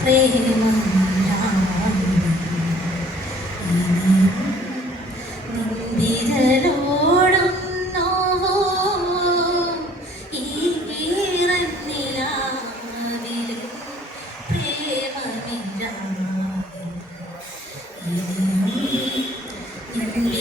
പ്രേമ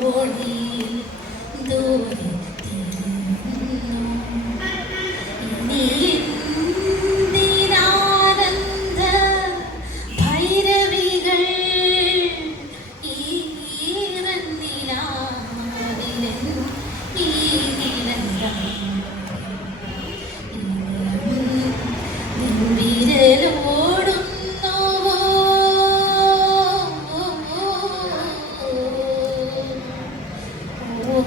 বনে দূরে